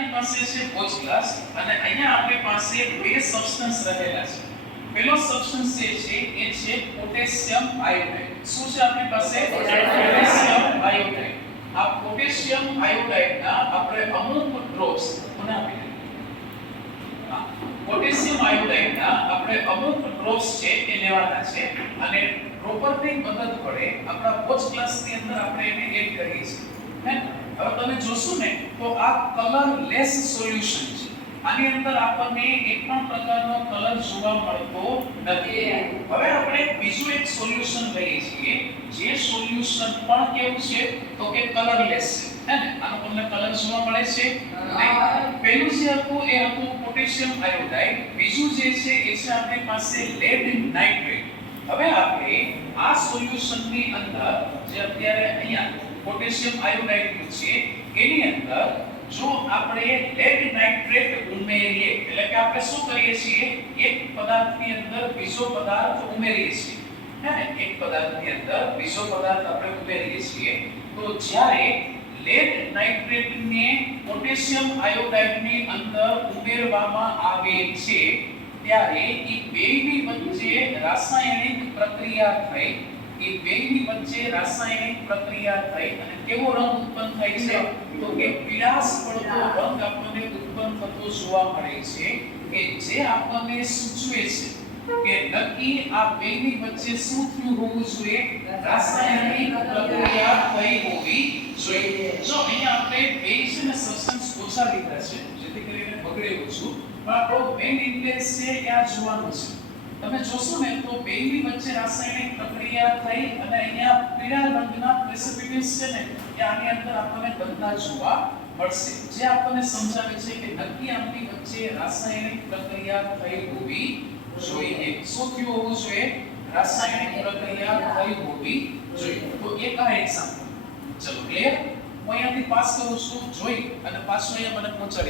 આપણી પાસે છે કોચ ગ્લાસ અને અહીંયા આપણી પાસે બે સબસ્ટન્સ રહેલા છે. પેલો સબસ્ટન્સ જે છે, એ છે પોટેશિયમ આયોડાઇડ શું છે આપણી પાસે? પોટેશિયમ આયોડાઇડ આ પોટેશિયમ આયોડાઇડના આપણે અમુક ડ્રોપ્સ મને આપી દે. પોટેશિયમ આયોડાઇડના આપણે અમુક ડ્રોપ્સ છે, એ લેવાના છે. અને ડ્રોપરની મદદ વડે આપણા વોચ ક્લાસની અંદર આપણે એને એડ કરીએ છીએ. હવે તમે જોશો ને, તો આ કલર લેસ સોલ્યુશન છે. આની અંદર આપણને એક પણ પ્રકારનો કલર જોવા મળતો નથી. હવે આપણે બીજું એક સોલ્યુશન લઈએ છીએ. જે સોલ્યુશન પણ કેવું છે? તો કે કલરલેસ છે. હે ને? આનો તમને કલર જોવા મળે છે? પહેલું જે હતું એ હતું પોટેશિયમ આયોડાઇડ બીજું જે છે એ છે આપણી પાસે લેડ નાઇટ્રેટ હવે આપણે આ સોલ્યુશનની અંદર જે અત્યારે અહીંયા પોટેશિયમ આયોડાઇડ છે. એની અંદર જો આપણે લેડ નાઇટ્રેટ ઉમેરીએ, એટલે કે આપણે શું કરીએ છીએ? એક પદાર્થની અંદર બીજો પદાર્થ ઉમેરીએ છીએ. હે? એક પદાર્થની અંદર બીજો પદાર્થ આપણે ઉમેરીએ છીએ. તો જ્યારે લેડ નાઇટ્રેટને પોટેશિયમ આયોડાઇડની અંદર ઉમેરવામાં આવે છે, ત્યારે એ બેયની વચ્ચે રાસાયણિક પ્રક્રિયા થઈ એ બેયની વચ્ચે રાસાયણિક પ્રક્રિયા થઈ અને કેવો રંગ ઉત્પન્ન થાય છે? તો કે પીળાશ પડતો રંગ આપણને ઉત્પન્ન થતો જોવા મળે છે કે જે આપણને સૂચવે છે કે નક્કી આ બેયની વચ્ચે શું થયું હોવું જોઈએ? રાસાયણિક પ્રક્રિયા થઈ હોવી જોઈએ. જો અહીંયા આપણે બેઝ અને સબસ્ટન્સ ઓછા લીધા છે, જેથી કરીને બગડે ઓછું પણ આપણો મેઇન ઇન્ટેન્સ છે ક્યાં જોવાનું છે. તમે જોશો ને, તો બેની વચ્ચે રાસાયણિક પ્રક્રિયા થઈ અને અહીંયા પીળા રંગના પ્રેસિપિટેટ્સ છે ને, એ આની અંદર આપણને બનતા જોવા મળશે. જે આપણને સમજાવે છે કે નક્કી આમની વચ્ચે રાસાયણિક પ્રક્રિયા થઈ હોવી જોઈએ. શું થયું હોવું જોઈએ? રાસાયણિક પ્રક્રિયા થઈ હોવી જોઈએ. તો એક આ એક્ઝામ્પલ ચલો ક્લિયર હું અહીંયાથી પાસ કરું છું. જોઈ અને પાછું અહીંયા મને પહોંચાડી